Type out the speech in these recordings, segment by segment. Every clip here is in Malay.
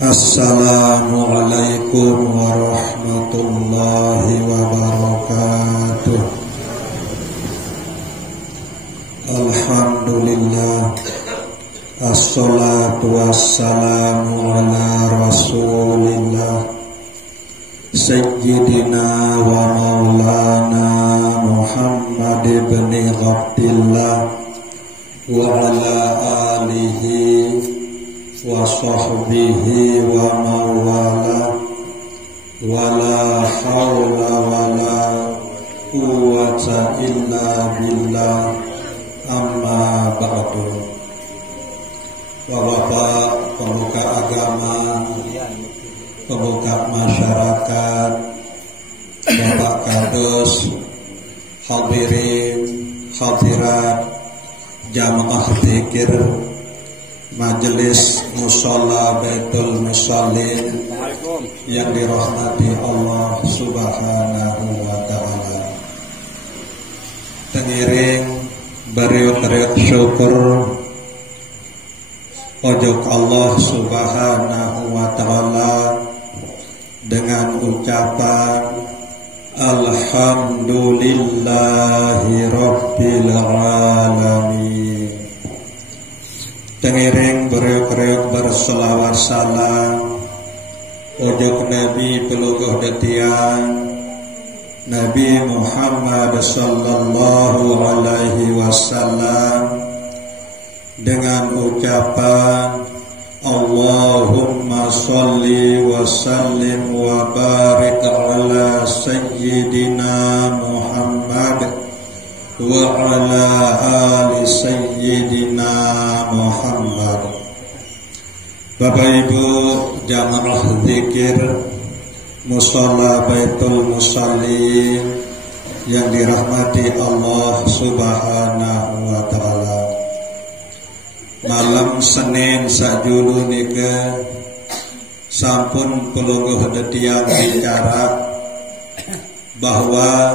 Assalamualaikum warahmatullahi wabarakatuh. Alhamdulillah, assalatu wassalamu ala rasulillah Sayyidina wa maulana Muhammad ibn Abdillah wa ala alihi wa sahbihi wa mawala wa la hawla wa la quwwata illa billah, amma ba'du. Bapak pemuka agama, pemuka masyarakat, Bapak Kadus, hadirin, hadirat, jamaah dzikir Majelis Musholla Baitul Musallin yang dirahmati Allah Subhanahu wa ta'ala. Tengiring bariut-bariut syukur ojok Allah Subhanahu wa ta'ala dengan ucapan Alhamdulillahi Rabbil Alamin. Tengiring beriuk-riuk berselawat salam ojok Nabi pelungguh detian Nabi Muhammad sallallahu alaihi wasallam dengan ucapan Allahumma sholli wa sallim wa barik ala sayyidina Muhammad wa ala ali sayyidina Muhammad. Bapak Ibu jamaah zikir Musholla Baitul Musallin yang dirahmati Allah Subhanahu wa ta'ala. Malam Senin sajulu nika sampun pelungguh detiang bicara bahwa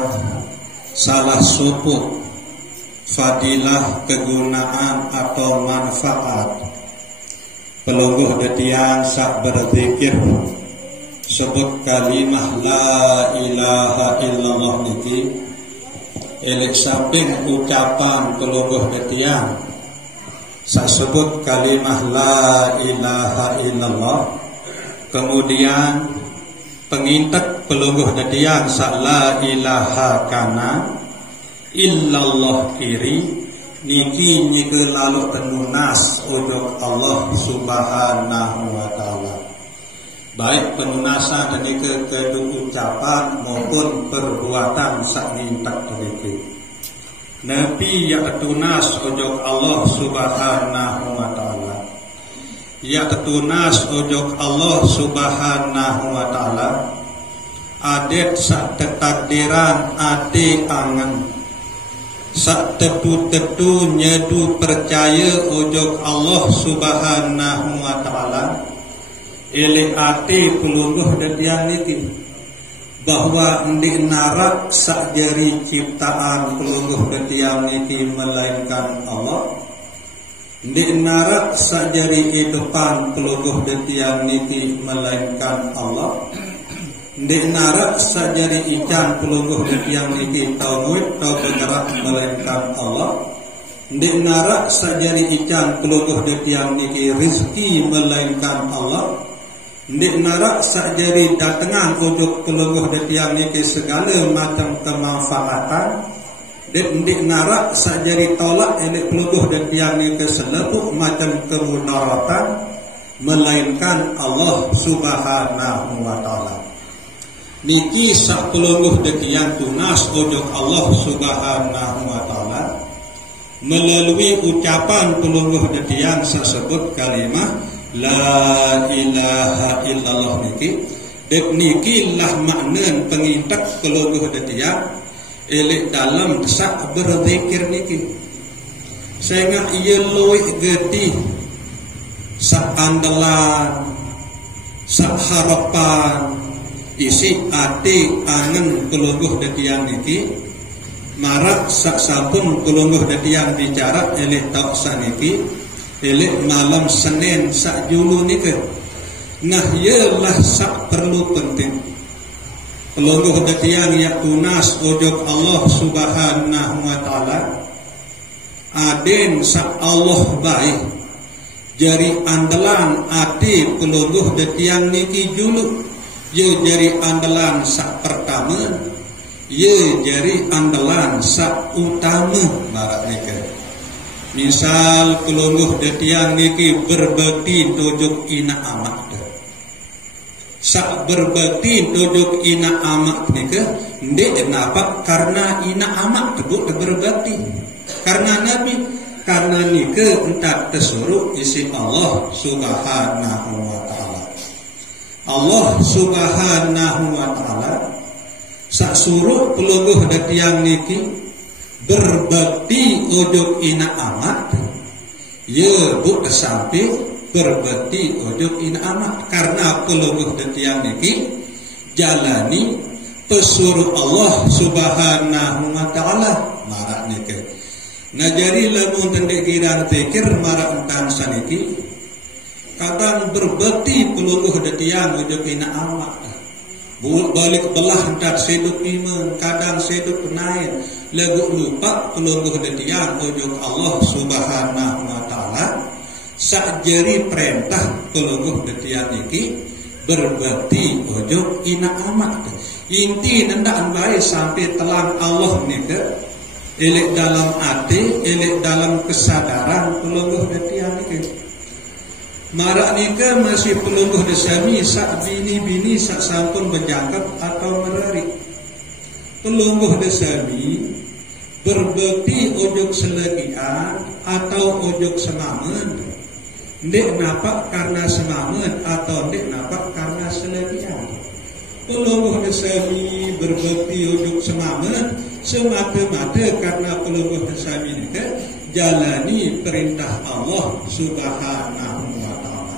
salah suput fadilah kegunaan atau manfaat pelungguh detiang sak berzikir sebut kalimah la ilaha illallah niki elek samping ucapan pelungguh detiang sak sebut kalimah la ilaha illallah, kemudian pengintek pelungguh detiang sak la ilaha kana illallah kiri niki nyike lalu penunas ujung Allah Subhanahu wa ta'ala, baik penunasan dan nyike kedua ucapan maupun perbuatan sak ngintek niki Nabi ya tunas ujung Allah Subhanahu wa ta'ala, ya tunas ujung Allah Subhanahu wa ta'ala adet sak takdiran ati angen sak tetu-tetu nyedu percaya ujung Allah Subhanahu wa ta'ala elek ati pelungguh detian niki bahwa ndik narak sak jari ciptaan pelungguh detian niki melainkan Allah, ndik narak sak jari hidupan pelungguh detian niki melainkan Allah, ndik narak sak jari ikan pelungguh detian niki tau muit tau bergerak melainkan Allah, ndik narak sak jari ikan pelungguh detian niki rizki melainkan Allah, ndik narak sak jari datengan ujung pelungguh detian niki segala macam kemanfaatan, ndik narak sak jari tolak elek pelungguh detian niki selepuk macam kemudaratan melainkan Allah Subhanahu wa ta'ala. Niki sak pelungguh detian tunas ujung Allah Subhanahu wa ta'ala melalui ucapan pelungguh detian tersebut kalimah la ilaha illallah niki dek niki lah makna pengintak pelungguh detian elek dalam sak berzikir niki sehingga ia luwih gede sak andalan sak harapan isi ati angen pelungguh detian niki marak sak sampun pelungguh detian bicara elek tak saniki elek malam Senin sak julu ni ke. Nah ialah sak perlu penting. Pelungguh datiang yang tunas ojok Allah Subhanahu wa taala. Aden sak Allah baik. Jari andalan ati pelungguh datiang niki julu. Ye jari andalan sak pertama. Ye jari andalan sak utama barat nika. Misal pelungguh datiang niki berbakti tojok ina amat. Sak berbakti tojok ina amat nika ndek napa karena ina amat tebuk berbakti. Karena Nabi, karena nika entak tersuruh isi Allah Subhanahu wa taala. Allah Subhanahu wa taala sak suruh pelungguh datiang niki berbakti ojok ina amat. Ye bu sampai berbakti ojok ina amat karena pelungguh datiang niki jalani pesuruh Allah Subhanahu wa taala marak niki. Nah jadi lamun tendek kirang tekir marak entan saniki kadang berbakti pelungguh datiang ojok ina amat. Balik belah entak seduk iman, kadang seduk naik lagu lupa pelungguh datiang ojok Allah Subhanahu wa taala. Sak jari perintah pelungguh datiang niki berbakti ojok ina amat. Inti nendak baik sampai telang Allah nika elek dalam hati, elek dalam kesadaran pelungguh datiang niki. Marak nika masih pelungguh desami sak bini-bini sak sampun berjangkap atau menarik. Pelungguh desami berbakti ojok selegian atau ojok semamen. Ndek napak karena semamen atau ndek napak karena selegian. Pelungguh desami berbakti ojok semamen semata-mata karena pelungguh desami nika jalani perintah Allah Subhanahu wa taala.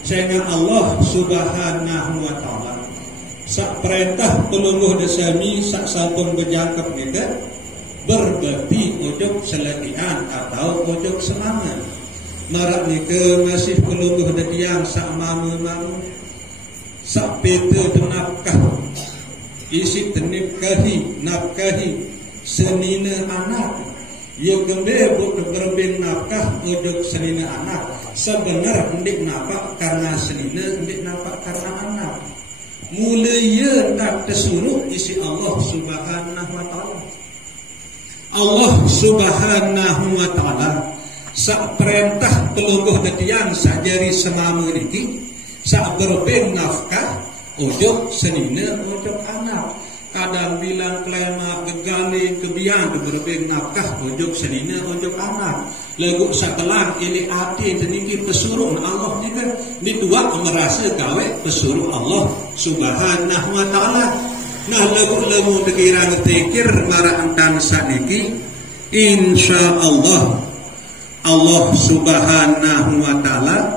Sehingga Allah Subhanahu wa taala sak perintah pelungguh desami sak sampun berjangkep nika berbakti ojok selegian atau ojok semamen. Marak nika masih pelungguh datiang sak mamu-mamu sak pete nafkah isi tenipkahi nafkahi senina anak ya gembe buat berbeng nafkah ojok senina anak sebenar ndik nafkah karena senina ndik nafkah karena anak mulai ya nak tersuruh isi Allah Subhanahu wa taala. Allah Subhanahu wa taala sak perintah pelungguh datiang sak jari semamu niki sak berbeng nafkah ojok senina ojok anak. Kadang bilang kelema gegale kebiang berbeng nafkah ojok senina ojok anak. Lagu satelang ini hati teniki pesuruh Allah nika dituak merasa gawe pesuruh Allah Subhanahu wa taala. Nah lagu dikira tekir marang tan saniki insyaallah Allah Subhanahu wa taala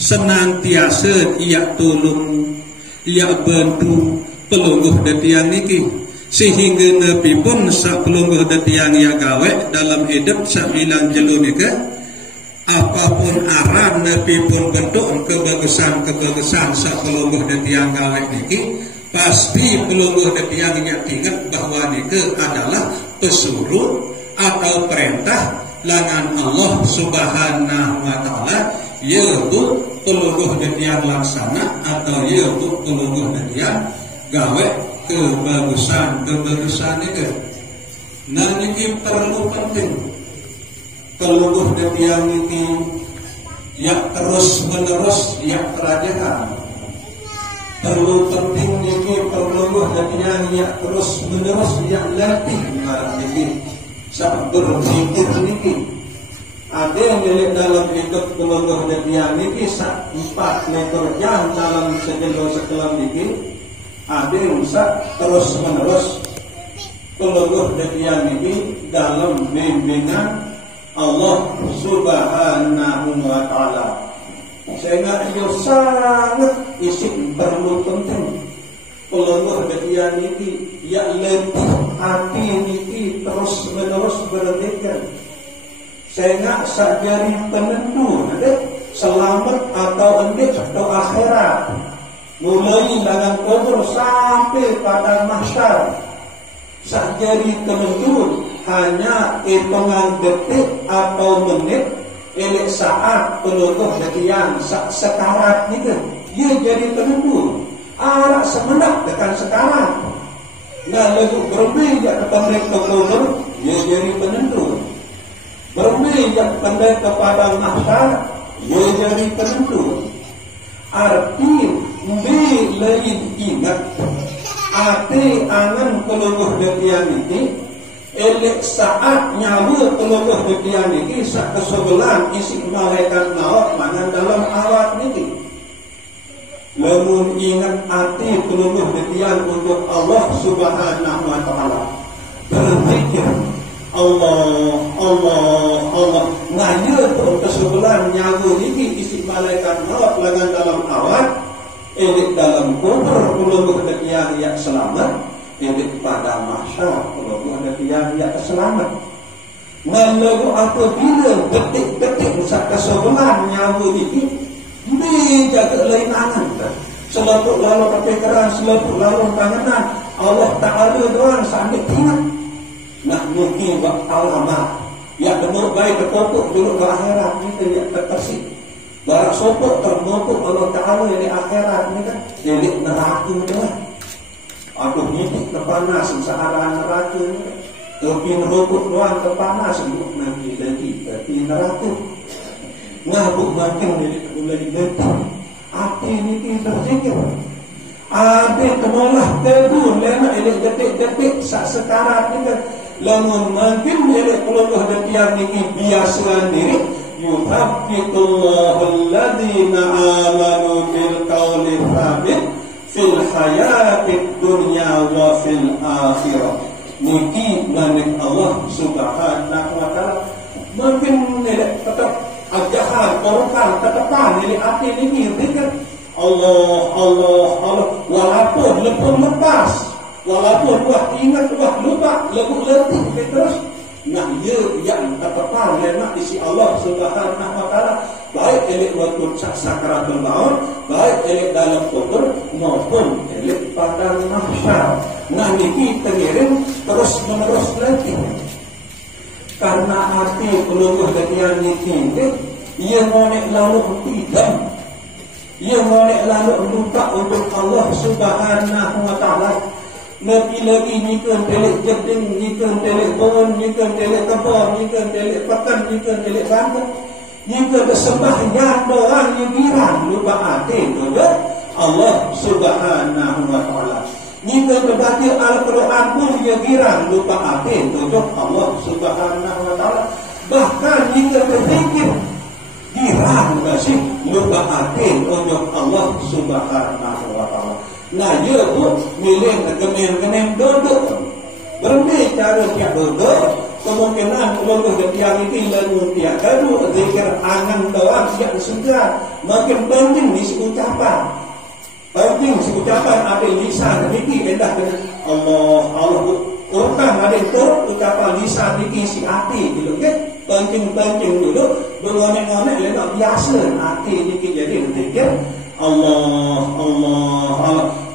senantiasa ia tolong, ia bantu pelungguh datiang niki sehingga nabi pun sak pelungguh datiang ia gawe dalam hidup sak bilang jelu nika apapun arah nabi pun bentuk kebagusan sak pelungguh datiang gawe niki pasti pelungguh datiang ia ingat bahwa nika adalah pesuruh atau perintah langan Allah Subhanahu wa taala yaitu pelungguh datiang laksana atau yaitu pelungguh datiang gawe kebagusan itu. Nah ini perlu penting pelungguh datiang ini yang terus menerus yang kerajaan. Perlu penting ini pelungguh datiang yang terus menerus yang latih marang ini sak berpikir niki. Ada yang milik dalam hidup pelungguh datiang niki sak 4 meter jam dalam sekelam niki. Ada yang terus menerus pelungguh datiang niki dalam bimbingan Allah Subhanahu wa taala. Sehingga ia sangat isi perlu penting pelungguh datiang niki ya letih hati niki terus menerus berzikir Sehingga sajari penentu ada selamat atau enggak atau akhirat. Mulai dengan kubur sampai pada mahsyar. Sajari penentu hanya hitungan detik atau menit, elek saat peluruh dekian sekarat ni ke. Dia jadi penentu. Arak semendak tekan sekarang. Nah, lagu berbeza kepada kubur, dia jadi penentu. Berbeza kepada mahsyar, dia jadi penentu. Arti bila ingat ati angan peluruh dekian ini, elek saat nyawa peluruh dekian ini sak kesebelan isi malaikat maut mana dalam awak ini. Lamun ingat ati peluruh dekian untuk Allah Subhanahu wa taala, berzikir Allah ngaya tu kesebelan nyawa ini isi malaikat maut lengan dalam awak, elek dalam kubur peluruh dekian yang selamat, elek pada mahsyar peluruh dekian yang selamat. Lalu apabila detik-detik sak kesebelan nyawa ini ni jaga lain angan. Selaput lalu kepikiran, selaput lalu tanganan, Allah Ta'ala doang sambil ingat. Nak mungkin buat alamat yang demur baik terpopuk dulu ke akhirat ni tidak terpersih. Barang sopok terpopuk Allah Ta'ala di akhirat ni kan delik neraka doang. Aduh nyitik terpanas searah neraka ni kan. Tapi merokok doang terpanas nanti lagi tapi neraka. Ngabuk makin delik mulai berhenti. Hati ni kita berzikir. Ada kemolah tebu lena elek detik-detik sak sekarat ni kan. Lamun makin elek peluruh dekian ni biasa diri. Yuhabbitullahu alladhina amanu bil qawli thabit fil hayatid dunya wa fil akhirah. Niki manik Allah Subhanahu wa taala. Makin elek tetap ajahan, korukan, ketepan dari hati ini zikir Allah walaupun lepas walaupun buat ingat buat lupa lebih letih terus nak ia yang ketepan nak isi Allah Subhanahu wa taala baik elok waktu sakaratul maut, baik elok dalam kubur maupun elok pada mahsyar. Nah niki tengiring terus menerus letih. Karena hati peluruh dekian ni tinggi, ia monek lalu tidak, ia monek lalu lupa untuk Allah Subhanahu wa taala. Lagi-lagi nikah telik jeding, nikah telik pohon, nikah telik kebun, nikah telik pekan, nikah telik bangka, nikah bersembah yang doang yang girang lupa hati itu Allah Subhanahu wa taala. Jika terbaca Al-Quran pun dia girang lupa hati tujuh Allah Subhanahu wa taala. Bahkan jika berzikir girang kasih lupa hati tujuh Allah Subhanahu wa taala. Nah dia pun milih kemen-kemen duduk. Berbicara tiap duduk, kemungkinan keluarga ketiak ini lalu tiap gaduh zikir angan doang yang segar makin penting di ucapan. Penting ucapan ada lisan niki endah dengan Allah urutan ada itu ucapan lisan niki si hati gitu kan. Penting dulu bergonek-gonek lenak biasa hati niki jadi zikir Allah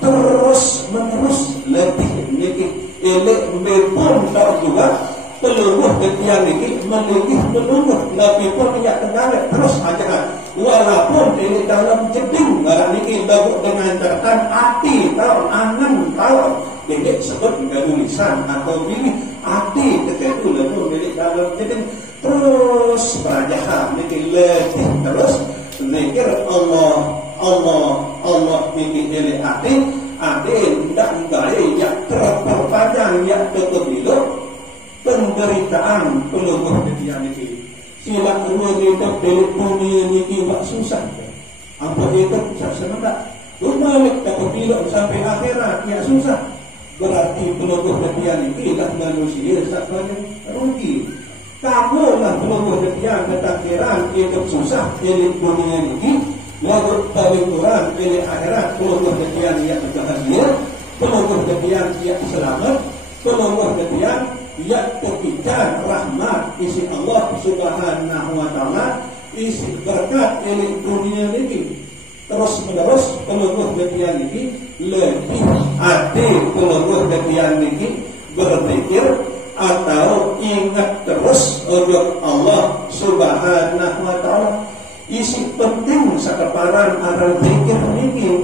terus menerus letih niki elek berpun tak juga peluruh ketiak niki melitih peluruh lebih pun tidak tergalet terus aja walaupun ini dalam jeding barang ini bagus dengan catatan hati tahu angan tahu ini sebut gaduh lisan atau ini hati terkait lalu ini dalam jeding terus berajahan ini letih terus zikir Allah ini dari hati tidak baik yang terpanjang yang terkebilo penderitaan peluruh ketiak ini. Sila kedua kita pelik dunia ni buat susah. Apa itu susah sebentar. Balik tak kepilih sampai akhirat ya susah. Berarti peluruh ketiak ini tak manusia sakanya rugi. Kamu lah peluruh ketiak ketakdiran itu susah pelik dunia ni. Lalu paling kurang pelik akhirat peluruh ketiak yang bahagia, peluruh ketiak yang selamat, peluruh ketiak yang terkitan rahmat isi Allah Subhanahu wa taala, isi berkat elik dunia ini terus menerus peluruh getian ini lebih adil peluruh getian ini berpikir atau ingat terus untuk Allah Subhanahu wa taala. Isi penting sakeparan aran pikir niki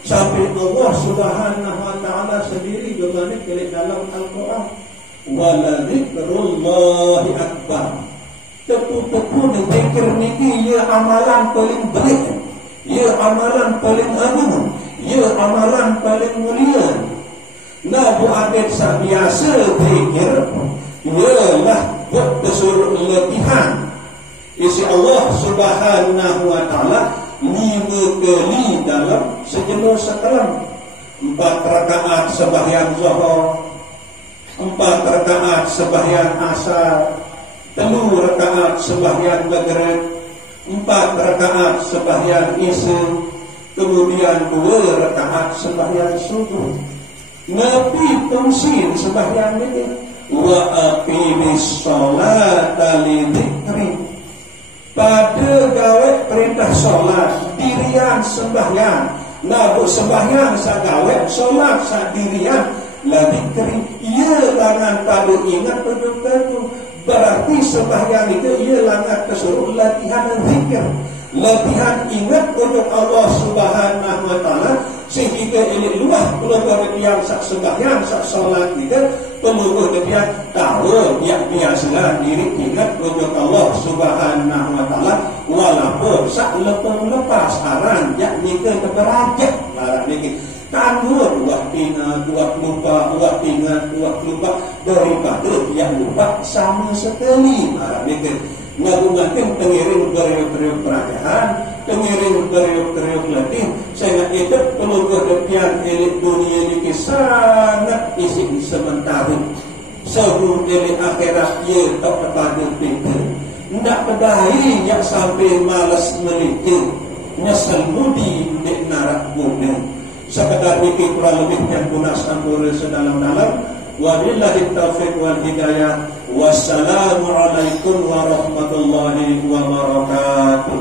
sampai Allah Subhanahu wa taala sendiri bermani ke dalam Al-Qur'an, wala dzikrullahi akbar. Tepu-tepu zikir niki ya amalan paling baik, ya amalan paling agung, ya amalan paling mulia. Nah, buat biasa zikir ialah buat disuruh latihan isi Allah Subhanahu wa taala 5 kali dalam sejenuh sekalam. 4 rakaat sembahyang zuhur, 4 rakaat sembahyang asar, 3 rakaat sembahyang maghrib, 4 rakaat sembahyang isya, kemudian 2 rakaat sembahyang subuh. Nabi fungsi sembahyang ini wa aqimis sholata li dzikri. Pada gawe perintah solat dirian sembahyang, nabu sembahyang sa gawe solat sa dirian la dzikri. Ia langan pada ingat betul-betul. Berarti sembahyang itu ia langan kesuruh latihan zikir, latihan ingat untuk Allah Subhanahu wa taala, sehingga ini luah keluar yang sak sembahyang sak solat kita peluruh dia tahu yang biasalah diri ingat untuk Allah Subhanahu wa taala, walaupun sak lepas aran yakni ke keberajak barang niki tangguh buat lupa daripada yang lupa sama sekali barang niki. Ngagungakan pengiring periuk-periuk perayaan, pengiring periuk-periuk latih, saya itu peluruh depian elit dunia ini sangat isi sementara. Sebelum elit akhirat ia tak kepada pikir. Tidak pedai yang sampai malas melikir, nyesal mudi di narak bumi. Sekadar ini kurang lebih yang guna sampurna sedalam-dalam. Wabillahi taufiq wal hidayah. Wassalamualaikum warahmatullahi wabarakatuh.